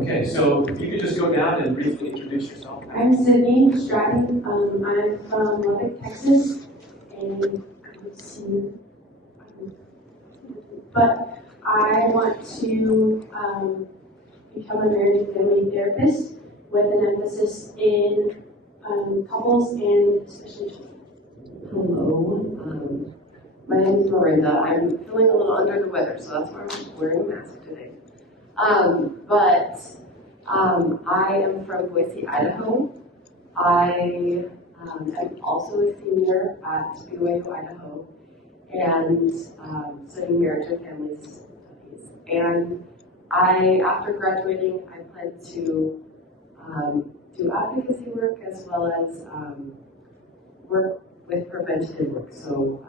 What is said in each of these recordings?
Okay, so if you could just go down and briefly introduce yourself. I'm Sydney Stratton. I'm from Lubbock, Texas, and I'm a senior. But I want to become a marriage and family therapist with an emphasis in couples and especially children. Hello, my name is Marinda. I'm feeling a little under the weather, so that's why I'm wearing a mask today. I am from Boise, Idaho. I am also a senior at UnitedFamiliesInternational, Idaho, and studying marriage and family studies. And after graduating, I plan to do advocacy work as well as work with preventative work, so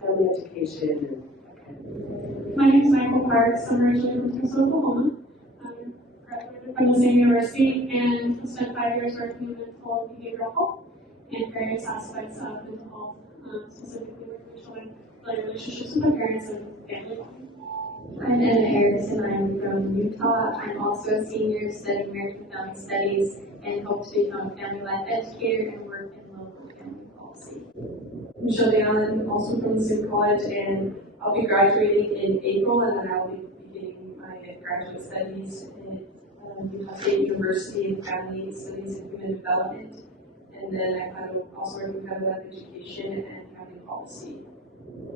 family education and My name is Michael Parks. I'm originally from Tulsa, Oklahoma. Graduated from the same university and spent 5 years working in mental behavioral health and various aspects of mental health, specifically working with children, like relationships with their parents and family life. I'm Erickson. I'm from Utah. I'm also a senior studying marriage and family studies and hope to become a family life educator and work in local family policy. I'm Shelby. I'm also from the same college, and I'll be graduating in April, and then I'll be beginning my graduate studies at Utah State University in Family Studies and Human Development. And then I plan to also work in family life education and family policy.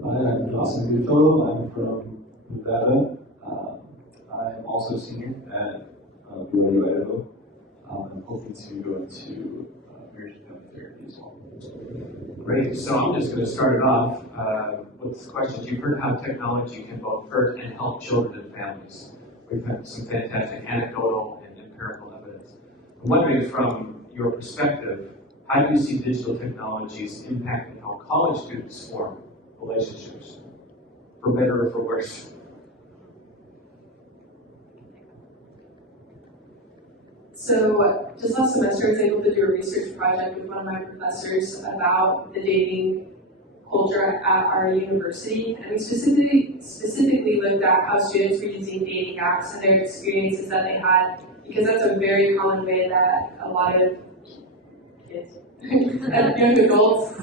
Hi, I'm Dawsen, Goodfellow. I'm from Nevada. I'm also a senior at UnitedFamiliesInternational. I'm hoping to go into marriage and family therapy as well. Great, so I'm just going to start it off with this question. You've heard how technology can both hurt and help children and families. We've had some fantastic anecdotal and empirical evidence. I'm wondering, from your perspective, how do you see digital technologies impacting how college students form relationships, for better or for worse? So just last semester, I was able to do a research project with one of my professors about the dating culture at our university, and we specifically looked at how students were using dating apps and their experiences that they had, because that's a very common way that a lot of kids, young adults,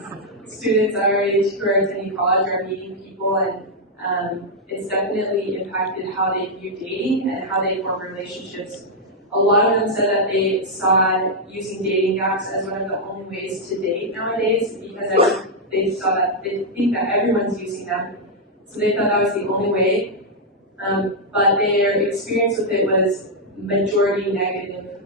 students our age who are attending college are meeting people, and it's definitely impacted how they view dating and how they form relationships. A lot of them said that they saw using dating apps as one of the only ways to date nowadays, because they saw that they think that everyone's using them, so they thought that was the only way. But their experience with it was majority negative.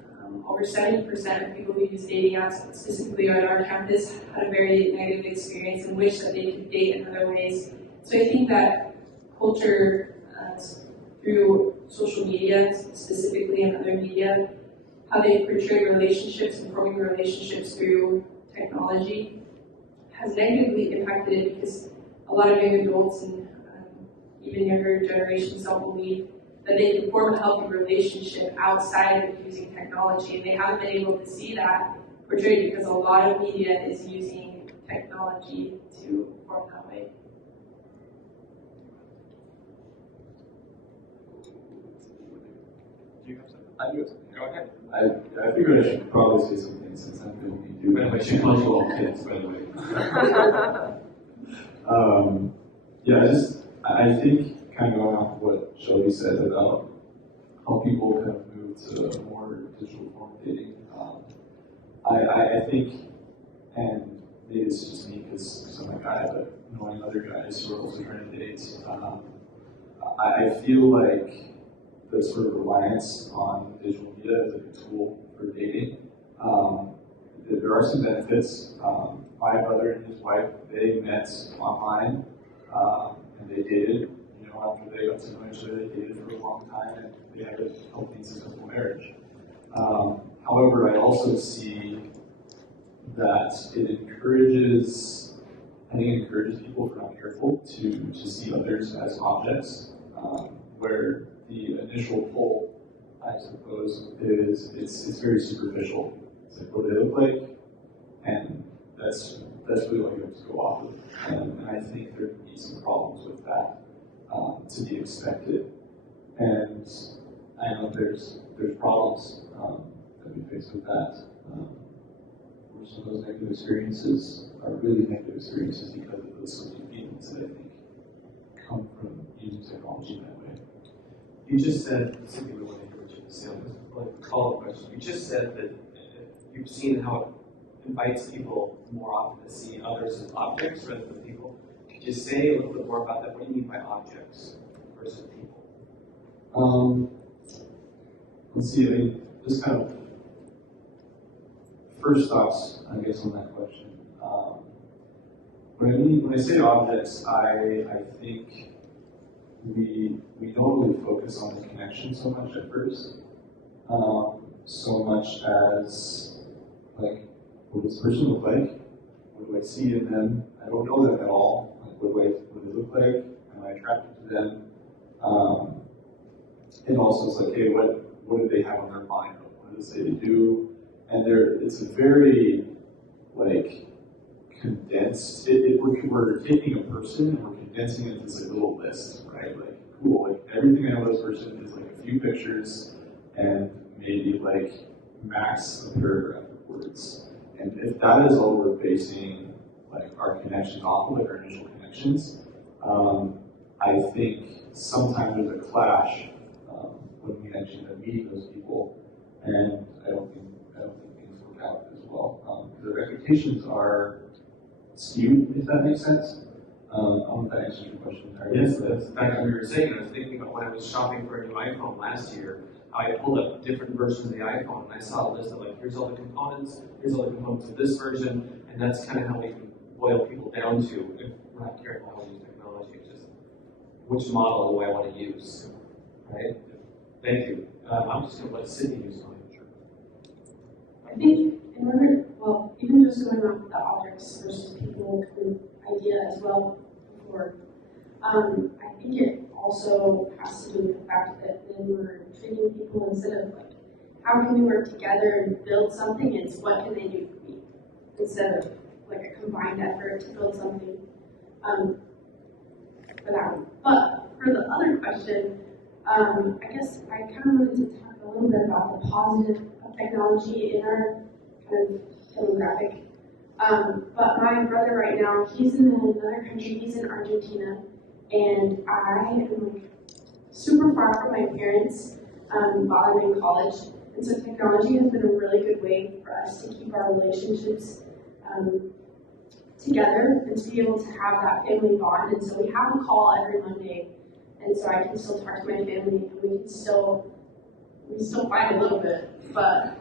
Over 70% of people who use dating apps, specifically on our campus, had a very negative experience and wish that they could date in other ways. So I think that culture through social media, specifically and other media, how they portray relationships and forming relationships through technology has negatively impacted it, because a lot of young adults and even younger generations don't believe that they can form a healthy relationship outside of using technology, and they haven't been able to see that portrayed because a lot of media is using technology to form that way. Do you have something? I do have something. Go ahead. I figured I should probably say something since I'm going to be doing By the way, all kids, by the way. I think, kind of going off of what Shelby said about how people kind of move to a more digital form of dating, I think, and maybe it's just me because I'm a guy, but knowing other guys who are also trying to date, I feel like the sort of reliance on digital media as a tool for dating, there are some benefits. My brother and his wife, they met online, and they dated. You know, after they got to know each other, they dated for a long time, and they had a healthy and successful marriage. However, I also see that it encourages people, if not careful, to see others as objects, where the initial pull, I suppose, is it's very superficial. It's like what they look like, and that's really what you have to go off of. And I think there can be some problems with that to be expected. And I know there's problems that we face with that. Where some of those negative experiences are really negative experiences because of those social feelings that I think come from using technology that way. You just said, something we want to hear what you have to say on this, like a follow-up question. You just said that you've seen how it invites people more often to see others as objects rather than people. Could you say a little bit more about that? What do you mean by objects versus people? Let's see, I mean, just kind of first thoughts, I guess, on that question. When I say objects, I think we don't really focus on the connection so much at first, so much as like, what does this person look like? What do I see in them? I don't know them at all. Like, what do they look like? Am I attracted to them? And also, it's like, hey, what do they have on their mind? What do they say they do? And it's a very like condensed. We're taking a person and we're condensing it into this like, little list, right? Like, cool. Like everything I know of this person is like a few pictures and maybe like max a paragraph of words. And if that is all we're basing like our connections off of, like our initial connections, I think sometimes there's a clash when we actually end up meeting those people, and I don't think things work out as well. Their expectations are skewed, if that makes sense. I don't know if that answers your question. Yes, that's back to what you were saying. I was thinking about when I was shopping for a new iPhone last year, I pulled up different versions of the iPhone, and I saw a list of like, here's all the components of this version, and that's kind of how we can boil people down to, if we're not careful how we use technology, it's just which model do I want to use, right? Thank you. I'm just going to let Sydney use mine. I think in order, well, even just going off the objects versus people kind of idea as well before, I think it also has to do with the fact that when we're treating people instead of like, how can we work together and build something, it's what can they do for me, instead of like a combined effort to build something for that. But for the other question, I guess I kind of wanted to talk a little bit about the positive of technology in our kind of demographic. But my brother right now, he's in another country, he's in Argentina, and I am like super far from my parents while I'm in college. And so technology has been a really good way for us to keep our relationships together and to be able to have that family bond. And so we have a call every Monday, and so I can still talk to my family, and we still fight a little bit, but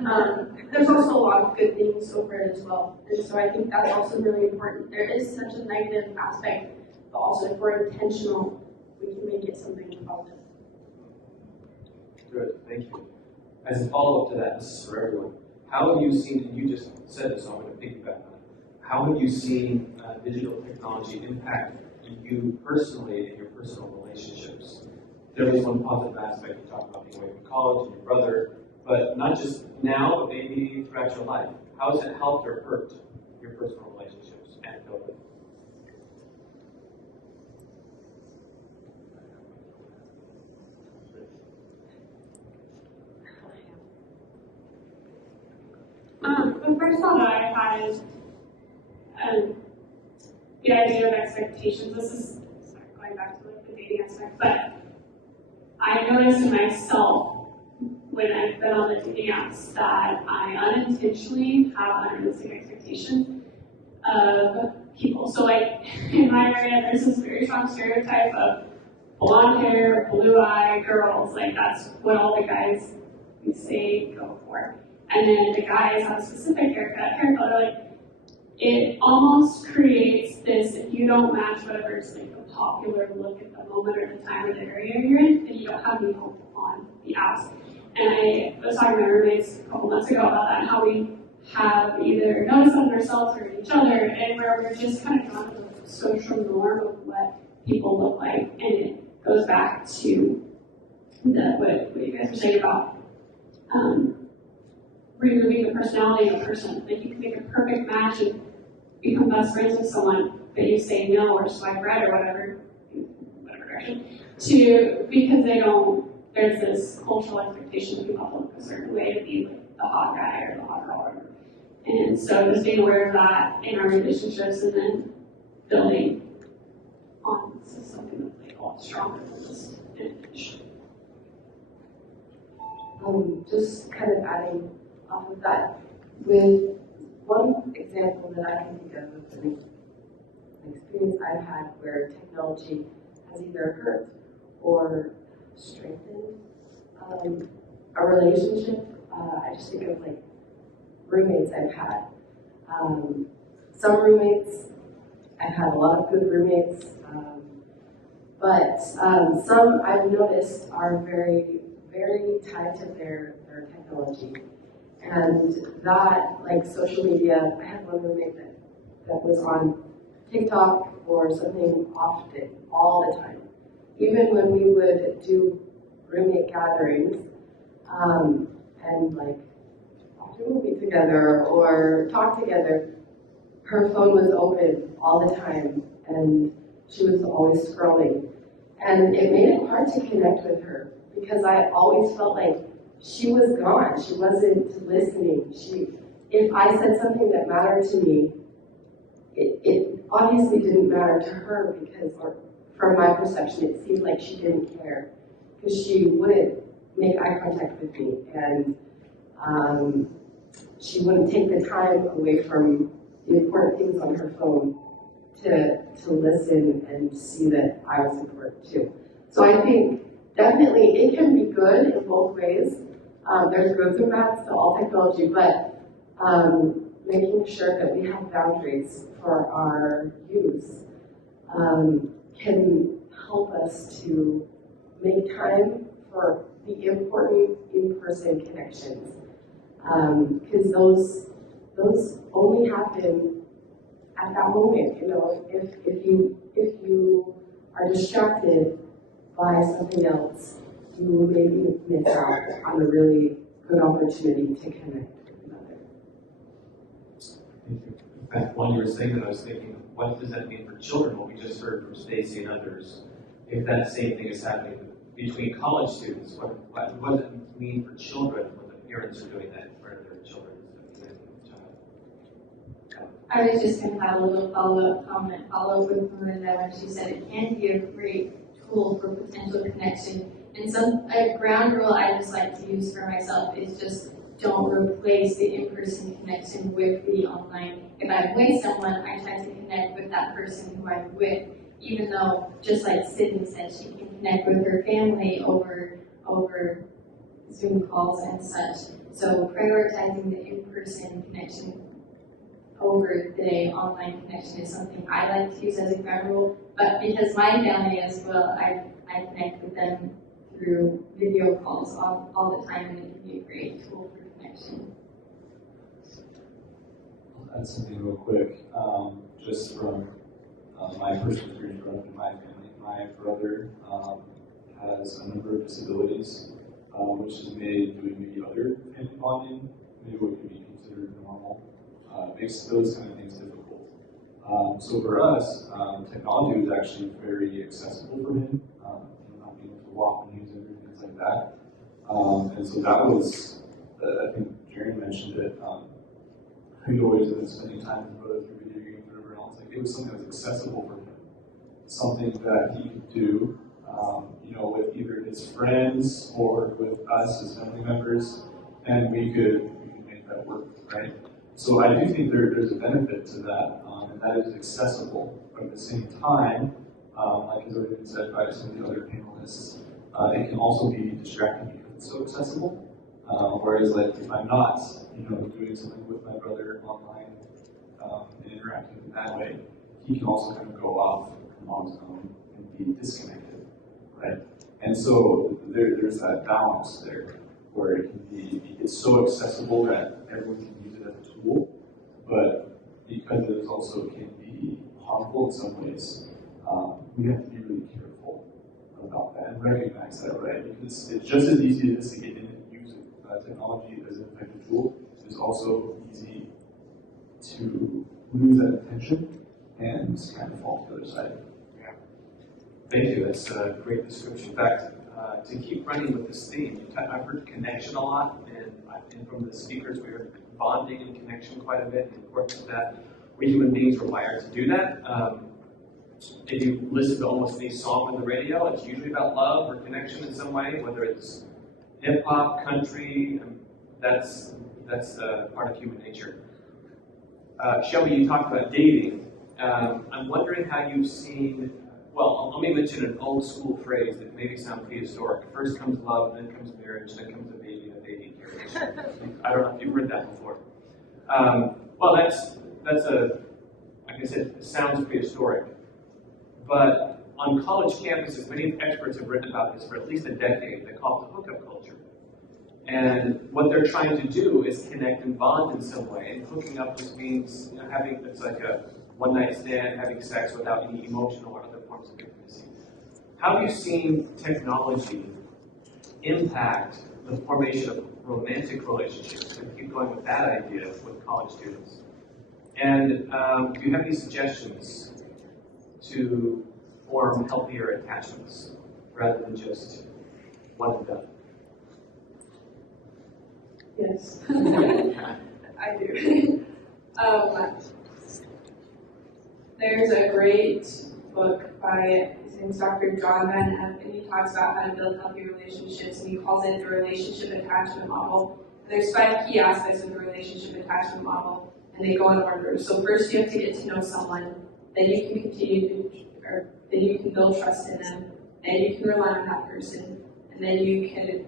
there's also a lot of good things over it as well. And so I think that's also really important. There is such a negative aspect, but also if we're intentional, we can make it something positive. Good, thank you. As a follow-up to that, this is for everyone. How have you seen, and you just said this, so I'm going to piggyback on it. How have you seen digital technology impact you personally in your personal relationships? There was one positive aspect you talked about being away from college and your brother, but not just now, but maybe throughout your life. How has it helped or hurt your personal relationships anecdotally? The first thought that I had is the idea of expectations. This is going back to like the dating aspect, but I noticed in myself when I've been on the dating apps that I unintentionally have unrealistic expectations of people. So like in my area, there's this very strong stereotype of blonde hair, blue eye girls. Like that's what all the guys we say go for. And then the guys have a specific haircut, like it almost creates this, if you don't match whatever's like a popular look at the moment or the time or the area you're in, then you don't have any hope on the apps. And I was talking to my roommates a couple months ago about that, and how we have either noticed on ourselves or in each other, and where we're just kind of gone to the social norm of what people look like. And it goes back to what you guys were saying about removing the personality of a person. Like you can make a perfect match and become best friends with someone, but you say no or swipe right or whatever direction, because they don't there's this cultural expectation that people have to look a certain way to be like the hot guy or the hot girl. And so just being aware of that in our relationships and then building on this is something that's like a lot stronger than this image. Just kind of adding off of that, with one example that I can think of an experience I've had where technology has either hurt or strengthened a relationship. I just think of like roommates I've had. Some roommates, I've had a lot of good roommates, but some I've noticed are very, very tied to their technology. And that, like social media, I had one roommate that was on TikTok or something often, all the time. Even when we would do roommate gatherings, and like watch a movie together or talk together, her phone was open all the time and she was always scrolling. And it made it hard to connect with her because I always felt like she was gone. She wasn't listening. If I said something that mattered to me, it obviously didn't matter to her because, or from my perception, it seemed like she didn't care because she wouldn't make eye contact with me and she wouldn't take the time away from the important things on her phone to listen and see that I was important too. So I think definitely it can be good in both ways. There's goods and bads to all technology, but making sure that we have boundaries for our use can help us to make time for the important in-person connections. Because those only happen at that moment. You know, if you are distracted by something else, you will maybe miss out on a really good opportunity to connect with another. In fact, while you were saying that, I was thinking, what does that mean for children? What we just heard from Stacy and others. If that same thing is happening between college students, what does it mean for children when the parents are doing that in front of their children? I was just going to have a little follow-up with Marinda when she said it can be a great tool for potential connection. And a ground rule I just like to use for myself is just don't replace the in-person connection with the online. If I'm with someone, I try to connect with that person who I'm with, even though, just like Sydney said, she can connect with her family over Zoom calls and such. So prioritizing the in-person connection over the online connection is something I like to use as a ground rule. But because my family as well, I connect with them through video calls all the time, and it can be a great tool for connection. I'll add something real quick, just from my personal experience growing up in my family. My brother has a number of disabilities, which has made doing maybe other family bonding, maybe what could be considered normal, makes those kind of things difficult. So for us, technology was actually very accessible for him, not being able to walk and use it and things like that. And so that was, I think Jaren mentioned it, he'd always been spending time with brothers through video games or whatever else. Like, it was something that was accessible for him, something that he could do, with either his friends or with us as family members, and we could make that work, right? So I do think there's a benefit to that, and that is accessible. But at the same time, like has already been said by some of the other panelists, it can also be distracting because it's so accessible. Whereas, like, if I'm not, doing something with my brother online and interacting in that way, he can also kind of go off on his own and be disconnected, right? And so there's that balance there where it can be, it's so accessible that everyone can use it as a tool, but because it also can be harmful in some ways, we have to be really careful about that and recognize that, right? Because it's just as easy as to get in and use technology as an effective tool. It's also easy to lose that attention and kind of fall to the other side. Yeah. Thank you. That's a great description. In fact, to keep running with this theme. I've heard connection a lot, and from the speakers we heard bonding and connection quite a bit, and the importance of that. We human beings are wired to do that. If you listen to almost any song on the radio, it's usually about love or connection in some way, whether it's hip hop, country. That's part of human nature. Shelby, you talked about dating. I'm wondering how you've seen. Well, let me mention an old school phrase that maybe sounds prehistoric. First comes love, then comes marriage, then comes a baby, and a baby carriage. I don't know if you've heard that before. Well, that's like I said, it sounds prehistoric. But on college campuses, many experts have written about this for at least a decade. They call it the hookup culture. And what they're trying to do is connect and bond in some way. And hooking up just means having, it's like a one-night stand, having sex without any emotional or other forms of intimacy. How have you seen technology impact the formation of romantic relationships? And keep going with that idea with college students. And do you have any suggestions to form healthier attachments rather than just one and done? Yes, I do. There's a great book by, his name's Dr. John Van Epp, and he talks about how to build healthy relationships, and he calls it the relationship attachment model. And there's 5 key aspects of the relationship attachment model, and they go in order. So first, you have to get to know someone, then you can then you can build trust in them, then you can rely on that person, and then you can,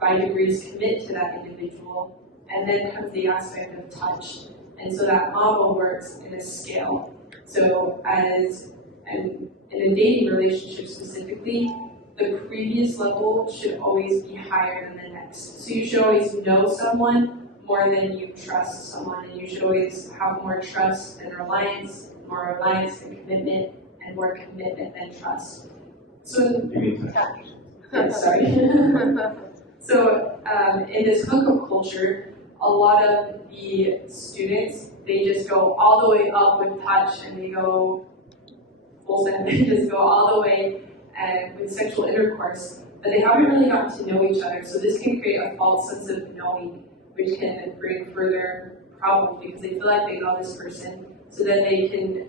by degrees, commit to that individual, and then comes the aspect of touch. And so that model works in a scale. So in a dating relationship specifically, the previous level should always be higher than the next. So you should always know someone more than you trust someone, and you should always have more trust than reliance, more reliance than commitment, and more commitment than trust. So, sorry. So in this hookup culture, a lot of the students, they just go all the way up with touch, and they go full send. They just go all the way with sexual intercourse, but they haven't really gotten to know each other. So this can create a false sense of knowing, which can bring further problems because they feel like they know this person. So then they can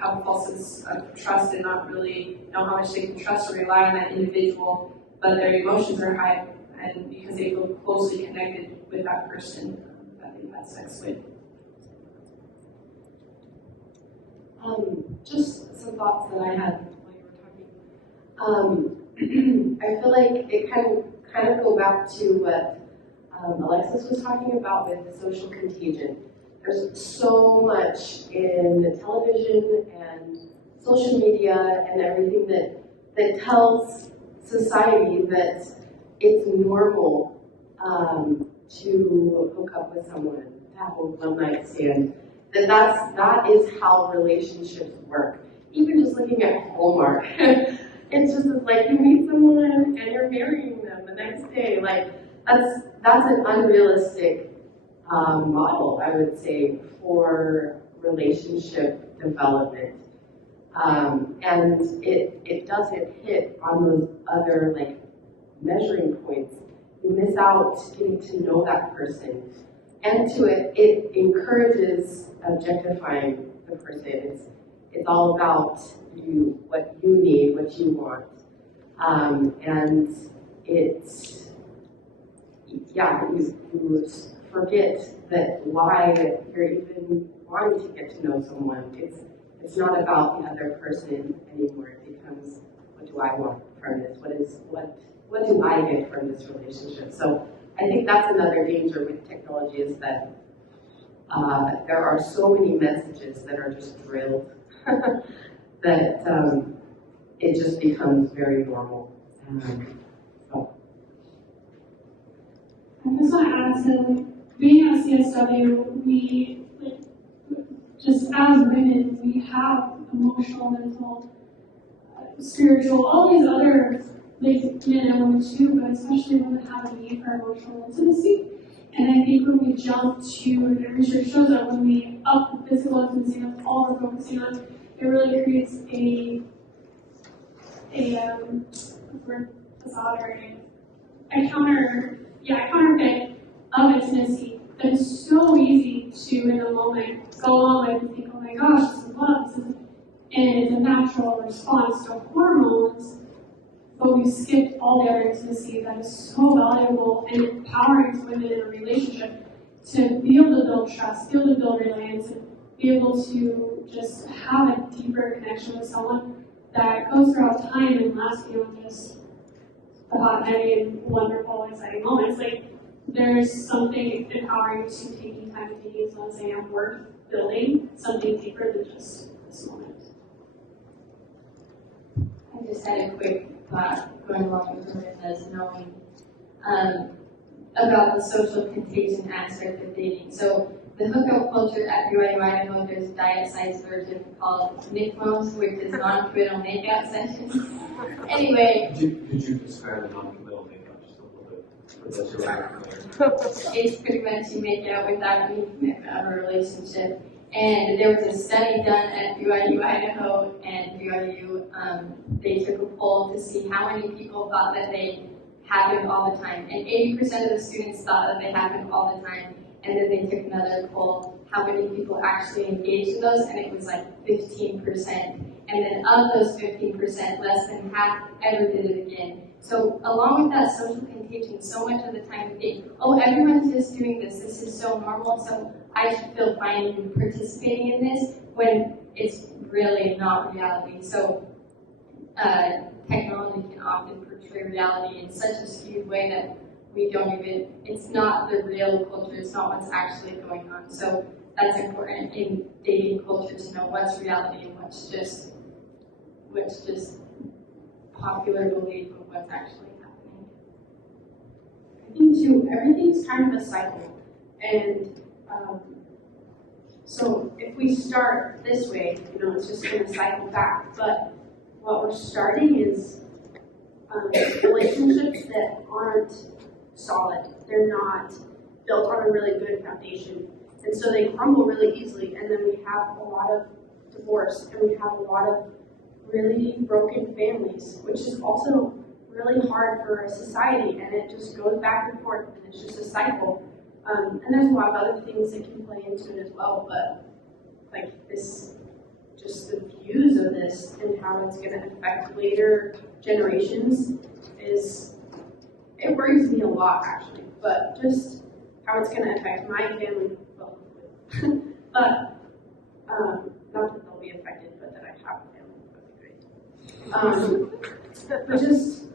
have a false sense of trust and not really know how much they can trust or rely on that individual, but their emotions are high, and because they feel closely connected with that person that they've had sex with. Just some thoughts that I had while you were talking. I feel like it kind of go back to what Alexis was talking about with the social contagion. There's so much in the television and social media and everything that tells society that it's normal to hook up with someone, to have a one-night stand. That is how relationships work. Even just looking at Hallmark, it's just like you meet someone and you're marrying them the next day. Like that's an unrealistic model, I would say, for relationship development. And it doesn't hit on those other measuring points. You miss out getting to know that person. And it encourages objectifying the person. It's all about you, what you need, what you want. And you forget that why you're even wanting to get to know someone. It's not about the other person anymore. It becomes, what do I want from this? What do I get from this relationship? So I think that's another danger with technology is that there are so many messages that are just drilled that it just becomes very normal. I just want to add to, being at CSW, we, just as women, we have emotional, mental, spiritual, all these other, men and women too, but especially women have a need for emotional intimacy. And I think when we jump to, and the research shows that when we up the physical intimacy, that's all we're focusing on, it really creates a facade or a counterfeit of intimacy that is so easy to, in the moment, go along with and think, oh my gosh, this is love, and it's a natural response to hormones, but we skipped all the other intimacy that is so valuable and empowering to women in a relationship to be able to build trust, be able to build reliance, and be able to just have a deeper connection with someone that goes throughout time and lasts beyond just the hot, heavy, and wonderful, exciting moments. Like, there's something empowering to taking time to taking someone saying, I'm worth building something deeper than just this moment. I just had a quick thought going along with Marinda's knowing about the social contagion aspect of dating. So the hookup culture at BYU Idaho, there's a diet-sized version called NICMOs, which is non-committal makeout sessions. Anyway. Could you describe the non-committal makeout just a little bit for those who aren't familiar? It's pretty much you make out without any commitment of a relationship. And there was a study done at BYU Idaho and BYU, they took a poll to see how many people thought that they happened all the time. And 80% of the students thought that they happened all the time. And then they took another poll, how many people actually engaged in those, and it was like 15%. And then of those 15%, less than half ever did it again. So along with that social contagion, so much of the time we think, oh, everyone's just doing this is so normal, so I should feel fine in participating in this, when it's really not reality. So technology can often portray reality in such a skewed way that we don't even, it's not the real culture, it's not what's actually going on. So that's important in dating culture to know what's reality and what's just popular belief of what's actually happening. I think too, everything's kind of a cycle. And so if we start this way, it's just going to cycle back. But what we're starting is relationships that aren't solid. They're not built on a really good foundation. And so they crumble really easily. And then we have a lot of divorce, and we have a lot of really broken families, which is also really hard for a society, and it just goes back and forth, and it's just a cycle. And there's a lot of other things that can play into it as well, but like this, just the views of this and how it's going to affect later generations it worries me a lot, actually, but just how it's going to affect my family, well, but not that they'll be affected, but that I have a family, would be great. But just,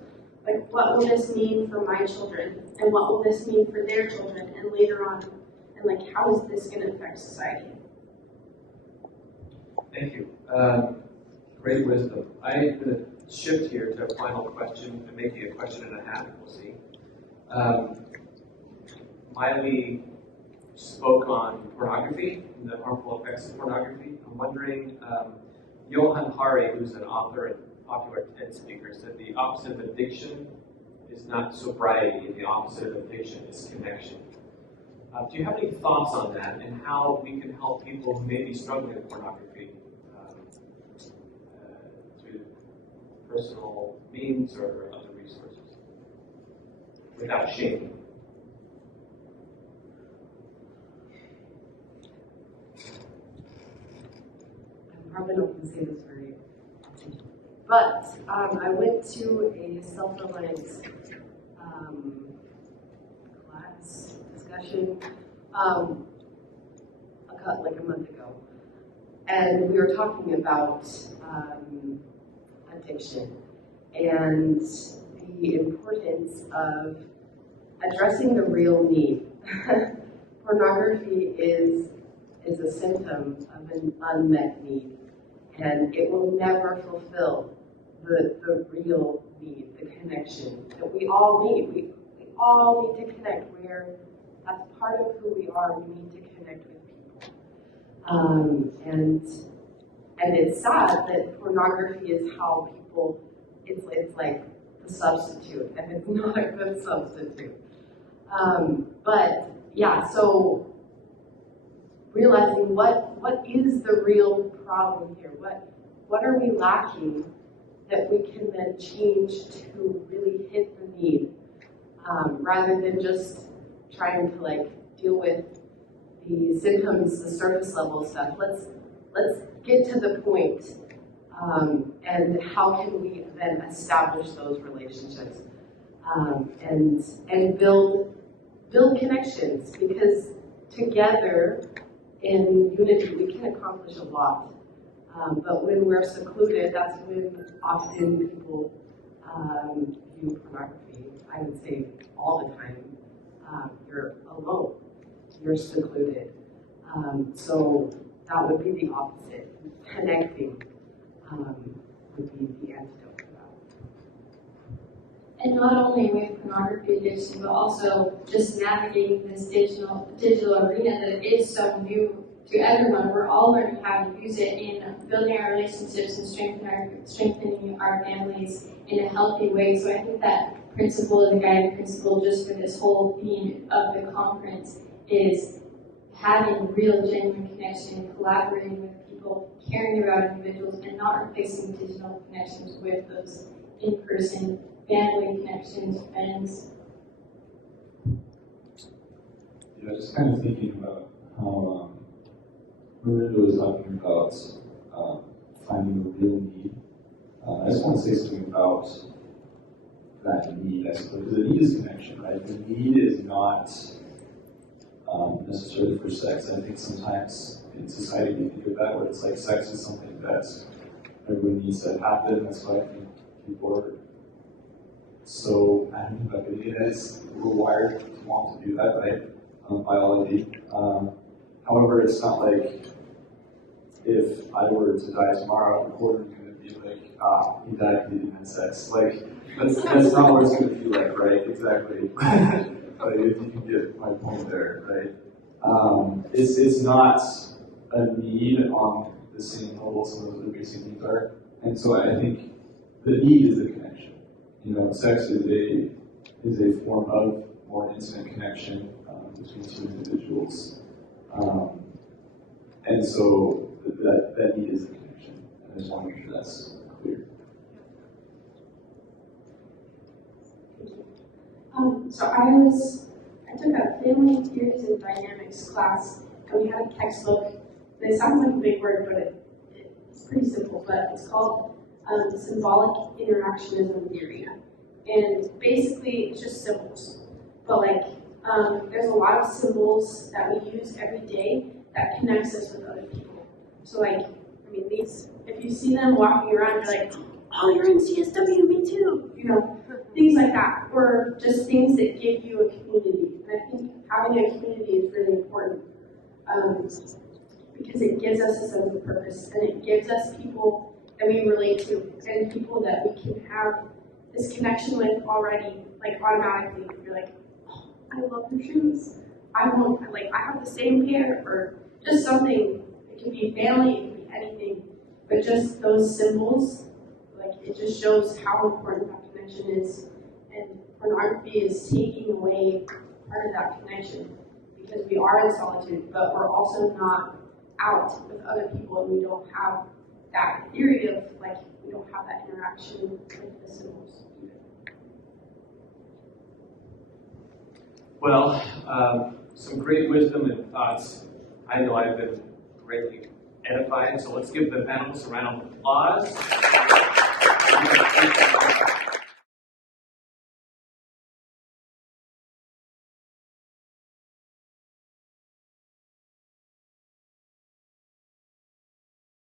like, what will this mean for my children, and what will this mean for their children, and later on, and like, how is this going to affect society? Thank you. Great wisdom. I'm going to shift here to a final question, and maybe a question and a half, we'll see. Miley spoke on pornography and the harmful effects of pornography. I'm wondering, Johann Hari, who's an author and popular TED speaker, said the opposite of addiction is not sobriety, the opposite of addiction is connection. Do you have any thoughts on that, and how we can help people who may be struggling with pornography through personal means or other resources without shame? I'm probably not going to say this very often, but I went to a self-reliance class discussion like a month ago, and we were talking about addiction and the importance of addressing the real need. Pornography is a symptom of an unmet need, and it will never fulfill the real need, the connection that we all need. We all need to connect. That's part of who we are. We need to connect with people. And it's sad that pornography is how people, it's like the substitute, and it's not a good substitute. But yeah, so realizing what is the real problem here? What are we lacking that we can then change to really hit the need, rather than just trying to like deal with the symptoms, the surface level stuff. Let's get to the point, and how can we then establish those relationships, and build connections, because together in unity we can accomplish a lot. But when we're secluded, that's when often people view pornography. I would say all the time, you're alone, you're secluded. So that would be the opposite. Connecting would be the antidote for that. And not only with pornography addiction, but also just navigating this digital arena that is so new to everyone. We're all learning how to use it in building our relationships and strengthening our families in a healthy way. So I think that principle, the guiding principle just for this whole theme of the conference, is having real genuine connection, collaborating with people, caring about individuals, and not replacing digital connections with those in-person family connections, friends. Yeah, just kind of thinking about how Marinda was talking about finding a real need. I just want to say something about that need, I suppose. The need is connection, right? The need is not necessarily for sex. I think sometimes in society we think of that where it's like sex is something that everyone needs to happen. That's why I think people are so adamant about doing it. As we're wired to want to do that, right? Biology. However, it's not like if I were to die tomorrow, the coroner's going to be like, he died because he didn't have sex. Like, that's not what it's going to feel like, right? Exactly. If you can get my point there, right? It's not a need on the same level some of those basic needs are. And so I think the need is the connection. You know, sex is a form of more intimate connection between two individuals. And so that need is the connection. I just want to make sure that's clear. So I took a family theories and dynamics class, and we had a textbook. And it sounds like a big word, but it's pretty simple. But it's called symbolic interactionism theory, and basically it's just symbols. But like there's a lot of symbols that we use every day that connects us with other people. So like, I mean, these, if you see them walking around, you're like, oh, you're in CSW, me too, you know, things like that, or just things that give you a community. And I think having a community is really important because it gives us a sense of purpose, and it gives us people that we relate to, and people that we can have this connection with already, like automatically. You're like, oh, I love your shoes. I have the same pair, or just something. It can be family, it can be anything, but just those symbols, like it just shows how important that connection is. And pornography is taking away part of that connection, because we are in solitude, but we're also not out with other people, and we don't have that theory of like, we don't have that interaction with the symbols either. Well, some great wisdom and thoughts. I know I've been greatly edified, so let's give the panelists a round of applause.